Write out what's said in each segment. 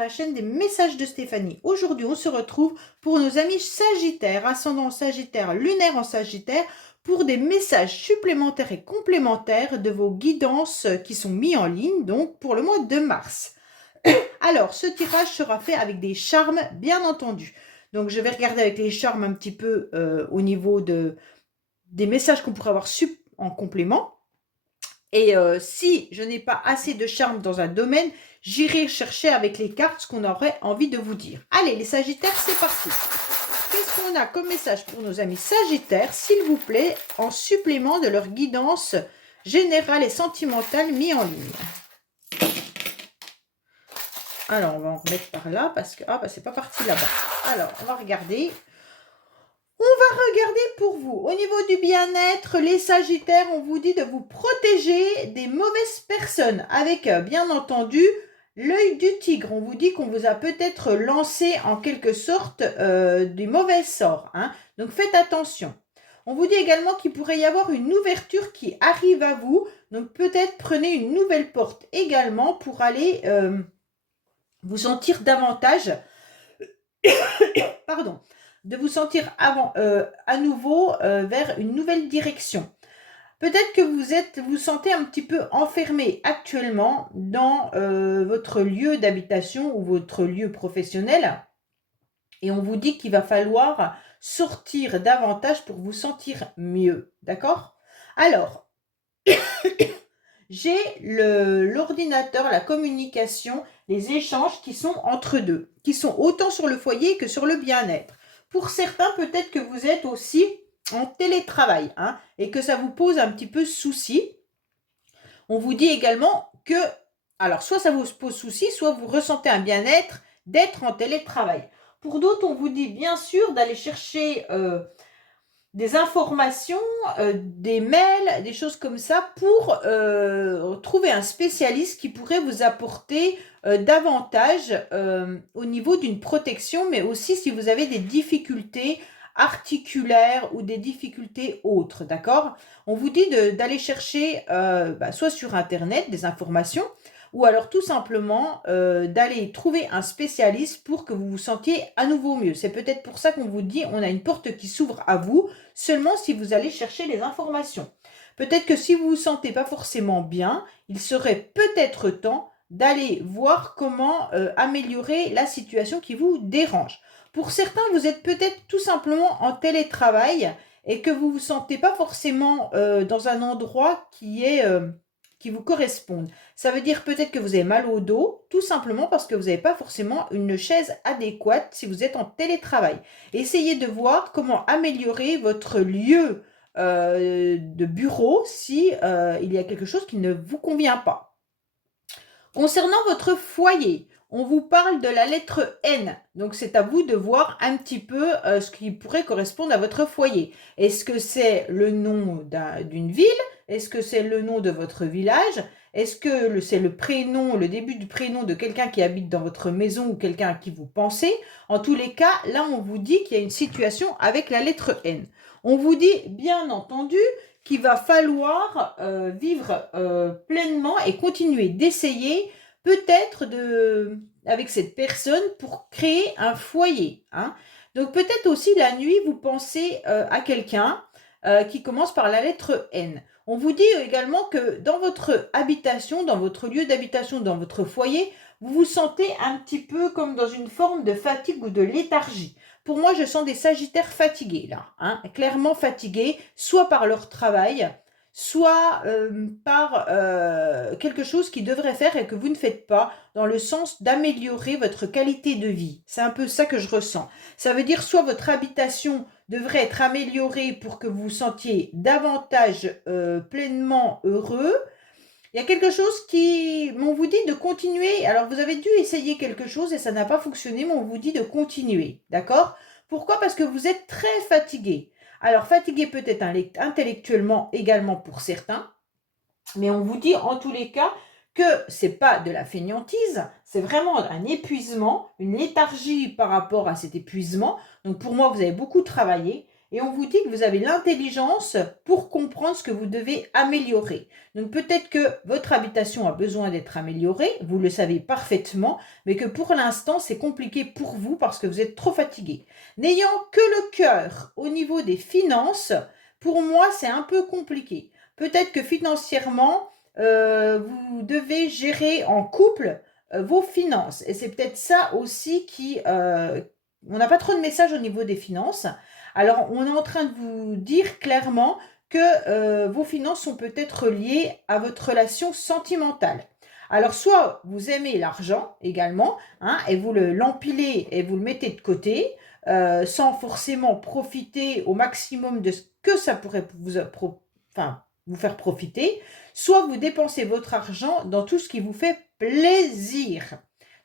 la chaîne des messages de Stéphanie. Aujourd'hui, on se retrouve pour nos amis Sagittaires, ascendant Sagittaire, lunaire en Sagittaire, pour des messages supplémentaires et complémentaires de vos guidances qui sont mis en ligne, donc pour le mois de mars. Alors, ce tirage sera fait avec des charmes, bien entendu. Donc, je vais regarder avec les charmes un petit peu au niveau des messages qu'on pourrait avoir en complément. Et si je n'ai pas assez de charme dans un domaine, j'irai chercher avec les cartes ce qu'on aurait envie de vous dire. Allez, les Sagittaires, c'est parti. Qu'est-ce qu'on a comme message pour nos amis Sagittaires, s'il vous plaît, en supplément de leur guidance générale et sentimentale mis en ligne? Alors, on va en remettre par là parce que c'est pas parti là-bas. Alors, on va regarder. On va regarder pour vous. Au niveau du bien-être, les Sagittaires, on vous dit de vous protéger des mauvaises personnes. Avec, bien entendu, l'œil du tigre. On vous dit qu'on vous a peut-être lancé en quelque sorte des mauvais sorts. Hein. Donc, faites attention. On vous dit également qu'il pourrait y avoir une ouverture qui arrive à vous. Donc, peut-être prenez une nouvelle porte également pour aller vous sentir davantage... Pardon. De vous sentir à nouveau vers une nouvelle direction. Peut-être que vous sentez un petit peu enfermé actuellement dans votre lieu d'habitation ou votre lieu professionnel. Et on vous dit qu'il va falloir sortir davantage pour vous sentir mieux. D'accord? Alors, j'ai l'ordinateur, la communication, les échanges qui sont entre deux, qui sont autant sur le foyer que sur le bien-être. Pour certains, peut-être que vous êtes aussi en télétravail hein, et que ça vous pose un petit peu souci. On vous dit également que, alors soit ça vous pose souci, soit vous ressentez un bien-être d'être en télétravail. Pour d'autres, on vous dit bien sûr d'aller chercher des informations, des mails, des choses comme ça pour trouver un spécialiste qui pourrait vous apporter davantage au niveau d'une protection, mais aussi si vous avez des difficultés articulaires ou des difficultés autres, d'accord? On vous dit d'aller chercher soit sur Internet des informations, ou alors tout simplement d'aller trouver un spécialiste pour que vous vous sentiez à nouveau mieux. C'est peut-être pour ça qu'on vous dit on a une porte qui s'ouvre à vous, seulement si vous allez chercher les informations. Peut-être que si vous ne vous sentez pas forcément bien, il serait peut-être temps d'aller voir comment améliorer la situation qui vous dérange. Pour certains, vous êtes peut-être tout simplement en télétravail et que vous ne vous sentez pas forcément dans un endroit qui vous corresponde. Ça veut dire peut-être que vous avez mal au dos, tout simplement parce que vous n'avez pas forcément une chaise adéquate si vous êtes en télétravail. Essayez de voir comment améliorer votre lieu de bureau si il y a quelque chose qui ne vous convient pas. Concernant votre foyer, on vous parle de la lettre N. Donc, c'est à vous de voir un petit peu ce qui pourrait correspondre à votre foyer. Est-ce que c'est le nom d'une ville? Est-ce que c'est le nom de votre village? Est-ce que c'est le prénom, le début du prénom de quelqu'un qui habite dans votre maison ou quelqu'un à qui vous pensez? En tous les cas, là, on vous dit qu'il y a une situation avec la lettre N. On vous dit, bien entendu, qu'il va falloir vivre pleinement et continuer d'essayer peut-être avec cette personne pour créer un foyer. Hein. Donc peut-être aussi la nuit, vous pensez à quelqu'un qui commence par la lettre N. On vous dit également que dans votre habitation, dans votre lieu d'habitation, dans votre foyer, vous vous sentez un petit peu comme dans une forme de fatigue ou de léthargie. Pour moi, je sens des Sagittaires fatigués là, hein, clairement fatigués, soit par leur travail, soit par quelque chose qu'ils devraient faire et que vous ne faites pas, dans le sens d'améliorer votre qualité de vie. C'est un peu ça que je ressens. Ça veut dire soit votre habitation devrait être améliorée pour que vous vous sentiez davantage pleinement heureux. Il y a quelque chose on vous dit de continuer. Alors, vous avez dû essayer quelque chose et ça n'a pas fonctionné, mais on vous dit de continuer. D'accord? Pourquoi? Parce que vous êtes très fatigué. Alors, fatigué peut-être intellectuellement également pour certains, mais on vous dit en tous les cas que c'est pas de la fainéantise, c'est vraiment un épuisement, une léthargie par rapport à cet épuisement. Donc, pour moi, vous avez beaucoup travaillé Et on vous dit que vous avez l'intelligence pour comprendre ce que vous devez améliorer. Donc peut-être que votre habitation a besoin d'être améliorée, vous le savez parfaitement, mais que pour l'instant c'est compliqué pour vous parce que vous êtes trop fatigué. N'ayant que le cœur au niveau des finances, pour moi c'est un peu compliqué. Peut-être que financièrement, vous devez gérer en couple vos finances. Et c'est peut-être ça aussi qui... on n'a pas trop de messages au niveau des finances. Alors, on est en train de vous dire clairement que vos finances sont peut-être liées à votre relation sentimentale. Alors, soit vous aimez l'argent également, hein, et vous l'empilez et vous le mettez de côté, sans forcément profiter au maximum de ce que ça pourrait vous faire profiter, soit vous dépensez votre argent dans tout ce qui vous fait plaisir.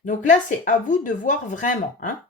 Donc là, c'est à vous de voir vraiment, hein.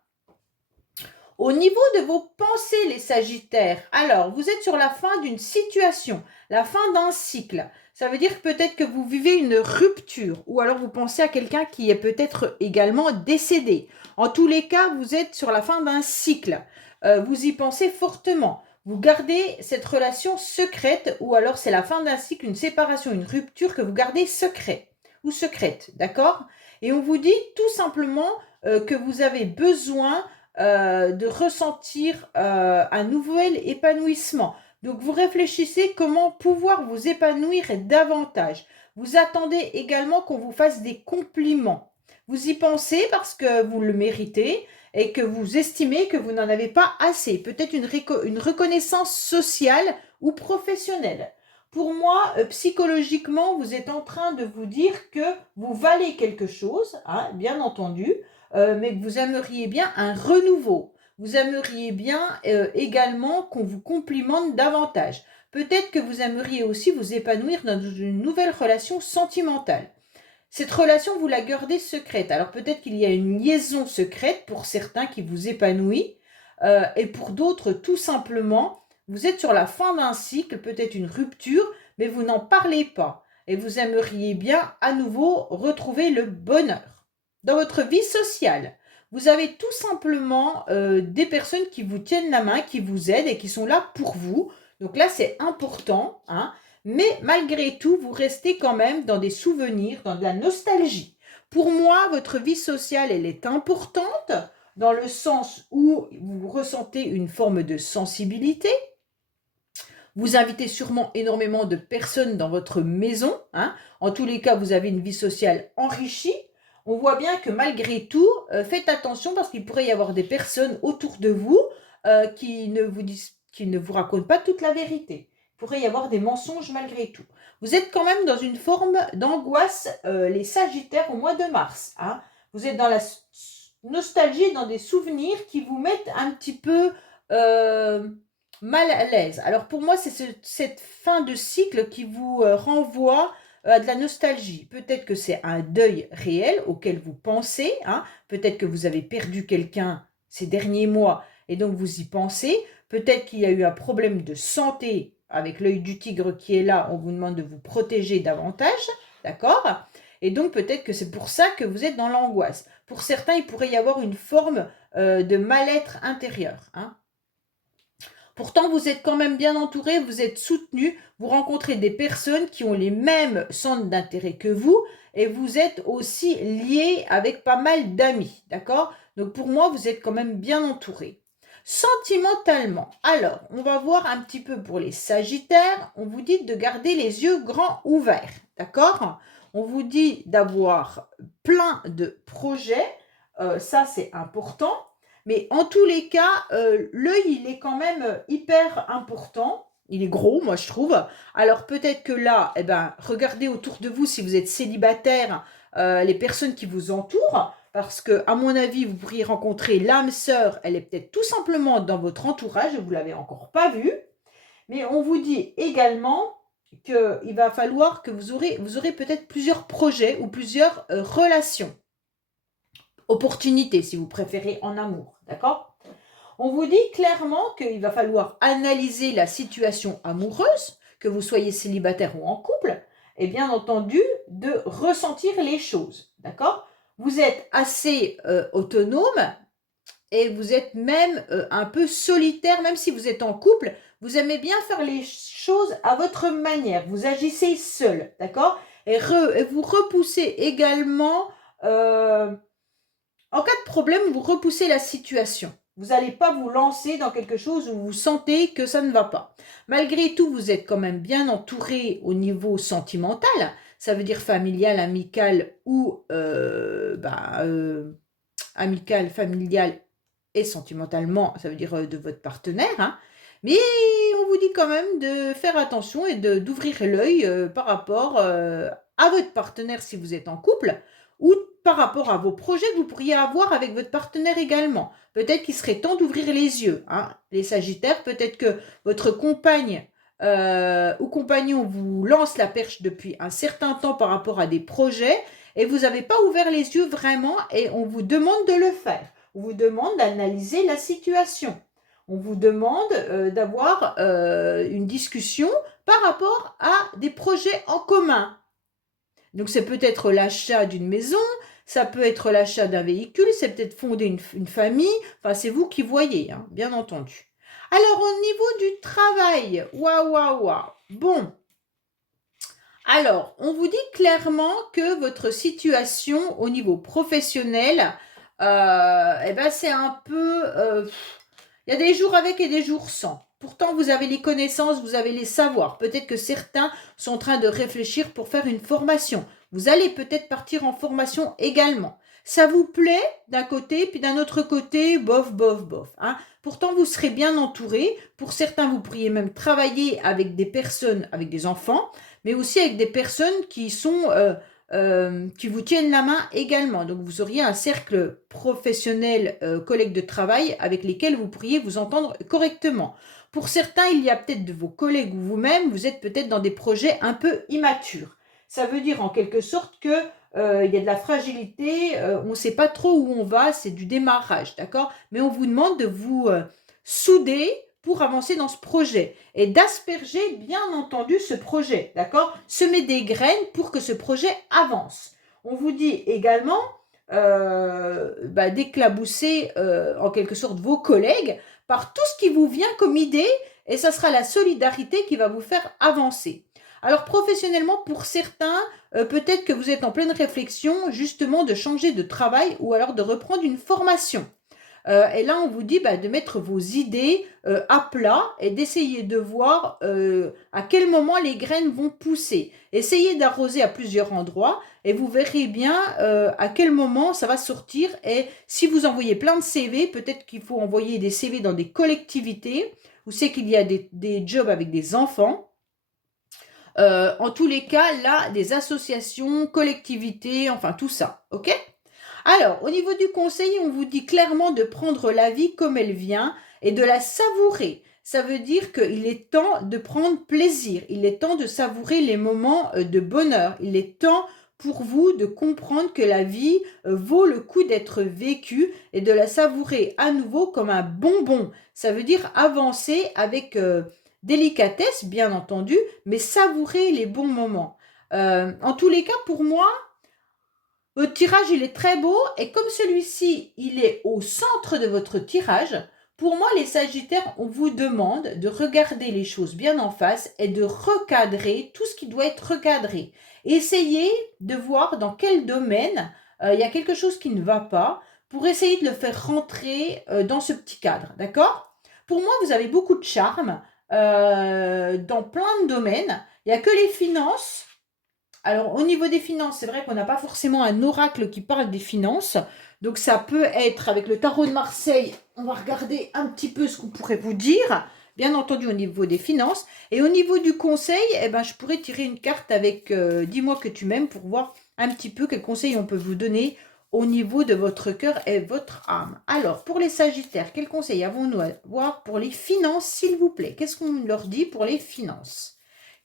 Au niveau de vos pensées, les Sagittaires, alors vous êtes sur la fin d'une situation, la fin d'un cycle. Ça veut dire peut-être que vous vivez une rupture ou alors vous pensez à quelqu'un qui est peut-être également décédé. En tous les cas, vous êtes sur la fin d'un cycle. Vous y pensez fortement. Vous gardez cette relation secrète ou alors c'est la fin d'un cycle, une séparation, une rupture que vous gardez secret ou secrète, d'accord? Et on vous dit tout simplement que vous avez besoin de ressentir un nouvel épanouissement. Donc vous réfléchissez comment pouvoir vous épanouir davantage. Vous attendez également qu'on vous fasse des compliments. Vous y pensez parce que vous le méritez et que vous estimez que vous n'en avez pas assez. Peut-être une reconnaissance sociale ou professionnelle. Pour moi, psychologiquement, vous êtes en train de vous dire que vous valez quelque chose, hein, bien entendu, mais que vous aimeriez bien un renouveau. Vous aimeriez bien également qu'on vous complimente davantage. Peut-être que vous aimeriez aussi vous épanouir dans une nouvelle relation sentimentale. Cette relation, vous la gardez secrète. Alors peut-être qu'il y a une liaison secrète pour certains qui vous épanouit, et pour d'autres, tout simplement, vous êtes sur la fin d'un cycle, peut-être une rupture, mais vous n'en parlez pas. Et vous aimeriez bien à nouveau retrouver le bonheur. Dans votre vie sociale, vous avez tout simplement des personnes qui vous tiennent la main, qui vous aident et qui sont là pour vous. Donc là, c'est important, hein. Mais malgré tout, vous restez quand même dans des souvenirs, dans de la nostalgie. Pour moi, votre vie sociale, elle est importante dans le sens où vous ressentez une forme de sensibilité. Vous invitez sûrement énormément de personnes dans votre maison, hein. En tous les cas, vous avez une vie sociale enrichie. On voit bien que malgré tout, faites attention parce qu'il pourrait y avoir des personnes autour de vous qui ne vous racontent pas toute la vérité. Il pourrait y avoir des mensonges malgré tout. Vous êtes quand même dans une forme d'angoisse, les Sagittaires, au mois de mars, hein. Vous êtes dans la nostalgie, dans des souvenirs qui vous mettent un petit peu mal à l'aise. Alors pour moi, c'est cette fin de cycle qui vous renvoie à de la nostalgie. Peut-être que c'est un deuil réel auquel vous pensez, hein. Peut-être que vous avez perdu quelqu'un ces derniers mois et donc vous y pensez. Peut-être qu'il y a eu un problème de santé avec l'œil du tigre qui est là. On vous demande de vous protéger davantage, d'accord? Et donc peut-être que c'est pour ça que vous êtes dans l'angoisse. Pour certains, il pourrait y avoir une forme de mal-être intérieur, hein. Pourtant, vous êtes quand même bien entouré, vous êtes soutenu, vous rencontrez des personnes qui ont les mêmes centres d'intérêt que vous et vous êtes aussi lié avec pas mal d'amis, d'accord? Donc pour moi, vous êtes quand même bien entouré. Sentimentalement, alors, on va voir un petit peu pour les Sagittaires, on vous dit de garder les yeux grands ouverts, d'accord? On vous dit d'avoir plein de projets, ça c'est important. Mais en tous les cas, l'œil, il est quand même hyper important. Il est gros, moi, je trouve. Alors, peut-être que là, eh ben, regardez autour de vous si vous êtes célibataire, les personnes qui vous entourent. Parce que, à mon avis, vous pourriez rencontrer l'âme sœur. Elle est peut-être tout simplement dans votre entourage. Vous ne l'avez encore pas vue. Mais on vous dit également qu'il va falloir que vous aurez peut-être plusieurs projets ou plusieurs relations. Opportunités, si vous préférez, en amour. D'accord? On vous dit clairement qu'il va falloir analyser la situation amoureuse, que vous soyez célibataire ou en couple, et bien entendu de ressentir les choses. D'accord? Vous êtes assez autonome, et vous êtes même un peu solitaire, même si vous êtes en couple, vous aimez bien faire les choses à votre manière. Vous agissez seul, d'accord? Et vous repoussez également, en cas de problème, vous repoussez la situation. Vous n'allez pas vous lancer dans quelque chose où vous sentez que ça ne va pas. Malgré tout, vous êtes quand même bien entouré au niveau sentimental. Ça veut dire familial, amical ou amical, familial et sentimentalement, ça veut dire de votre partenaire, hein. Mais on vous dit quand même de faire attention et d'ouvrir l'œil par rapport à votre partenaire si vous êtes en couple ou par rapport à vos projets que vous pourriez avoir avec votre partenaire également. Peut-être qu'il serait temps d'ouvrir les yeux, hein. Les Sagittaires, peut-être que votre compagne ou compagnon vous lance la perche depuis un certain temps par rapport à des projets et vous n'avez pas ouvert les yeux vraiment et on vous demande de le faire. On vous demande d'analyser la situation. On vous demande d'avoir une discussion par rapport à des projets en commun. Donc c'est peut-être l'achat d'une maison, ça peut être l'achat d'un véhicule, c'est peut-être fonder une famille, enfin c'est vous qui voyez, hein, bien entendu. Alors au niveau du travail, waouh, waouh, waouh. Bon, alors, on vous dit clairement que votre situation au niveau professionnel, c'est un peu... il y a des jours avec et des jours sans. Pourtant, vous avez les connaissances, vous avez les savoirs. Peut-être que certains sont en train de réfléchir pour faire une formation. Vous allez peut-être partir en formation également. Ça vous plaît d'un côté, puis d'un autre côté, bof, bof, bof, hein. Pourtant, vous serez bien entouré. Pour certains, vous pourriez même travailler avec des personnes, avec des enfants, mais aussi avec des personnes qui vous tiennent la main également. Donc, vous auriez un cercle professionnel, collègues de travail avec lesquels vous pourriez vous entendre correctement. Pour certains, il y a peut-être de vos collègues ou vous-même, vous êtes peut-être dans des projets un peu immatures. Ça veut dire en quelque sorte que il y a de la fragilité, on ne sait pas trop où on va, c'est du démarrage, d'accord? Mais on vous demande de vous souder pour avancer dans ce projet et d'asperger bien entendu ce projet, d'accord? Semer des graines pour que ce projet avance. On vous dit également d'éclabousser en quelque sorte vos collègues par tout ce qui vous vient comme idée et ça sera la solidarité qui va vous faire avancer. Alors professionnellement, pour certains, peut-être que vous êtes en pleine réflexion justement de changer de travail ou alors de reprendre une formation. Et là, on vous dit de mettre vos idées à plat et d'essayer de voir à quel moment les graines vont pousser. Essayez d'arroser à plusieurs endroits et vous verrez bien à quel moment ça va sortir. Et si vous envoyez plein de CV, peut-être qu'il faut envoyer des CV dans des collectivités où c'est qu'il y a des jobs avec des enfants. En tous les cas, là, des associations, collectivités, enfin tout ça, ok? Alors, au niveau du conseil, on vous dit clairement de prendre la vie comme elle vient et de la savourer. Ça veut dire qu'il est temps de prendre plaisir, il est temps de savourer les moments de bonheur, il est temps pour vous de comprendre que la vie vaut le coup d'être vécue et de la savourer à nouveau comme un bonbon. Ça veut dire avancer avec délicatesse, bien entendu, mais savourer les bons moments. En tous les cas, pour moi, votre tirage, il est très beau et comme celui-ci, il est au centre de votre tirage, pour moi, les Sagittaires, on vous demande de regarder les choses bien en face et de recadrer tout ce qui doit être recadré. Essayez de voir dans quel domaine il y a quelque chose qui ne va pas pour essayer de le faire rentrer dans ce petit cadre, d'accord? Pour moi, vous avez beaucoup de charme dans plein de domaines. Il n'y a que les finances. Alors, au niveau des finances, c'est vrai qu'on n'a pas forcément un oracle qui parle des finances. Donc, ça peut être avec le tarot de Marseille. On va regarder un petit peu ce qu'on pourrait vous dire. Bien entendu, au niveau des finances. Et au niveau du conseil, je pourrais tirer une carte avec Dis-moi que tu m'aimes pour voir un petit peu quels conseils on peut vous donner au niveau de votre cœur et votre âme. Alors, pour les Sagittaires, quels conseils avons-nous à voir pour les finances, s'il vous plaît? Qu'est-ce qu'on leur dit pour les finances?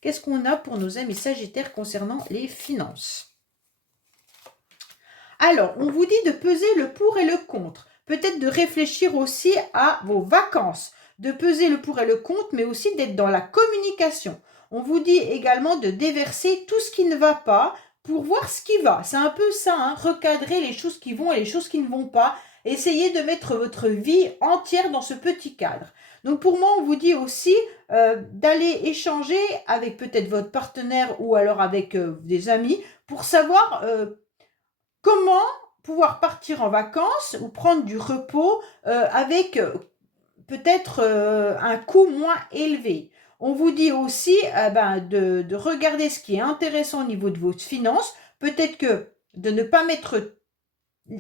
Qu'est-ce qu'on a pour nos amis Sagittaires concernant les finances? Alors, on vous dit de peser le pour et le contre. Peut-être de réfléchir aussi à vos vacances. De peser le pour et le contre, mais aussi d'être dans la communication. On vous dit également de déverser tout ce qui ne va pas pour voir ce qui va. C'est un peu ça, hein, recadrer les choses qui vont et les choses qui ne vont pas. Essayez de mettre votre vie entière dans ce petit cadre. Donc pour moi, on vous dit aussi d'aller échanger avec peut-être votre partenaire ou alors avec des amis pour savoir comment pouvoir partir en vacances ou prendre du repos avec peut-être un coût moins élevé. On vous dit aussi de regarder ce qui est intéressant au niveau de vos finances. Peut-être que de ne pas mettre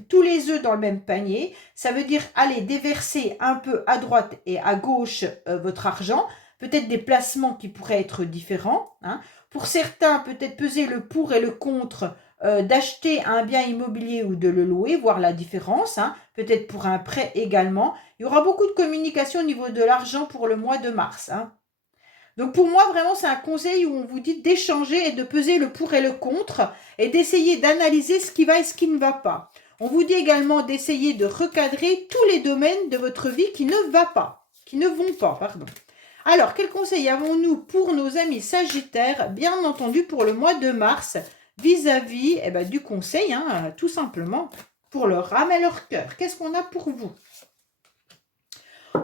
tous les œufs dans le même panier, ça veut dire aller déverser un peu à droite et à gauche votre argent, peut-être des placements qui pourraient être différents, hein. Pour certains, peut-être peser le pour et le contre d'acheter un bien immobilier ou de le louer, voir la différence, hein, peut-être pour un prêt également. Il y aura beaucoup de communication au niveau de l'argent pour le mois de mars, hein. Donc pour moi, vraiment, c'est un conseil où on vous dit d'échanger et de peser le pour et le contre et d'essayer d'analyser ce qui va et ce qui ne va pas. On vous dit également d'essayer de recadrer tous les domaines de votre vie qui ne vont pas, pardon. Alors, quel conseil avons-nous pour nos amis Sagittaires, bien entendu pour le mois de mars, vis-à-vis du conseil, hein, tout simplement, pour leur âme et leur cœur. Qu'est-ce qu'on a pour vous?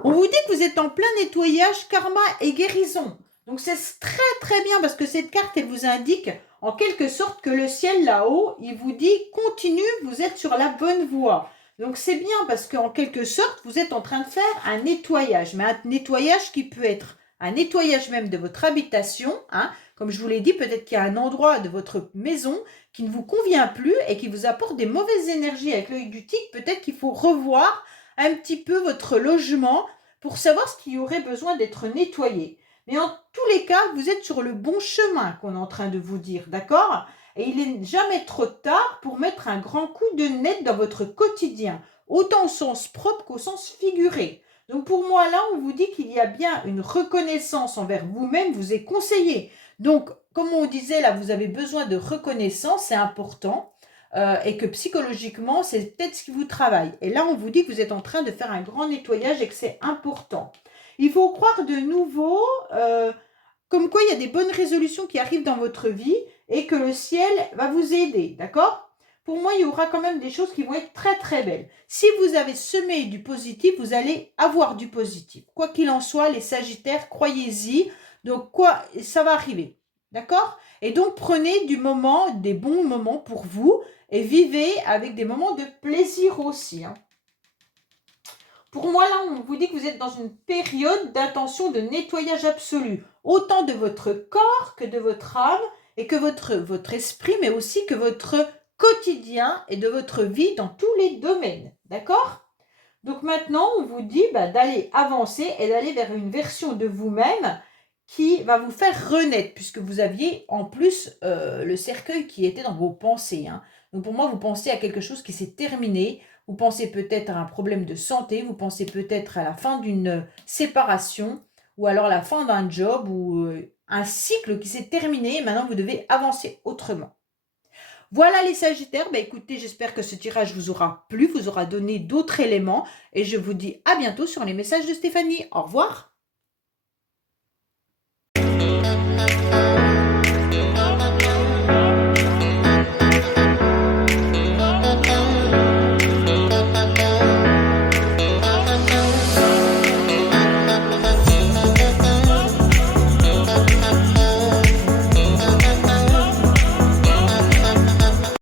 On vous dit que vous êtes en plein nettoyage, karma et guérison. Donc c'est très très bien parce que cette carte, elle vous indique en quelque sorte que le ciel là-haut, il vous dit continue, vous êtes sur la bonne voie. Donc c'est bien parce qu'en quelque sorte, vous êtes en train de faire un nettoyage. Mais un nettoyage qui peut être un nettoyage même de votre habitation, hein. Comme je vous l'ai dit, peut-être qu'il y a un endroit de votre maison qui ne vous convient plus et qui vous apporte des mauvaises énergies avec l'œil du tigre. Peut-être qu'il faut revoir un petit peu votre logement pour savoir ce qui aurait besoin d'être nettoyé. Mais en tous les cas, vous êtes sur le bon chemin qu'on est en train de vous dire, d'accord? Et il n'est jamais trop tard pour mettre un grand coup de net dans votre quotidien, autant au sens propre qu'au sens figuré. Donc pour moi, là, on vous dit qu'il y a bien une reconnaissance envers vous-même, vous est conseillé. Donc, comme on disait, là, vous avez besoin de reconnaissance, c'est important. Et que psychologiquement, c'est peut-être ce qui vous travaille. Et là, on vous dit que vous êtes en train de faire un grand nettoyage et que c'est important. Il faut croire de nouveau, comme quoi il y a des bonnes résolutions qui arrivent dans votre vie et que le ciel va vous aider, d'accord? Pour moi, il y aura quand même des choses qui vont être très très belles. Si vous avez semé du positif, vous allez avoir du positif. Quoi qu'il en soit, les Sagittaires, croyez-y. Donc, ça va arriver, d'accord? Et donc, prenez des bons moments pour vous et vivez avec des moments de plaisir aussi, hein. Pour moi, là, on vous dit que vous êtes dans une période d'intention de nettoyage absolu, autant de votre corps que de votre âme et que votre esprit, mais aussi que votre quotidien et de votre vie dans tous les domaines, d'accord? Donc maintenant, on vous dit d'aller avancer et d'aller vers une version de vous-même qui va vous faire renaître, puisque vous aviez en plus le cercueil qui était dans vos pensées, hein. Donc pour moi, vous pensez à quelque chose qui s'est terminé, vous pensez peut-être à un problème de santé, vous pensez peut-être à la fin d'une séparation, ou alors la fin d'un job, ou un cycle qui s'est terminé, et maintenant vous devez avancer autrement. Voilà les Sagittaires, écoutez, j'espère que ce tirage vous aura plu, vous aura donné d'autres éléments, et je vous dis à bientôt sur les messages de Stéphanie. Au revoir.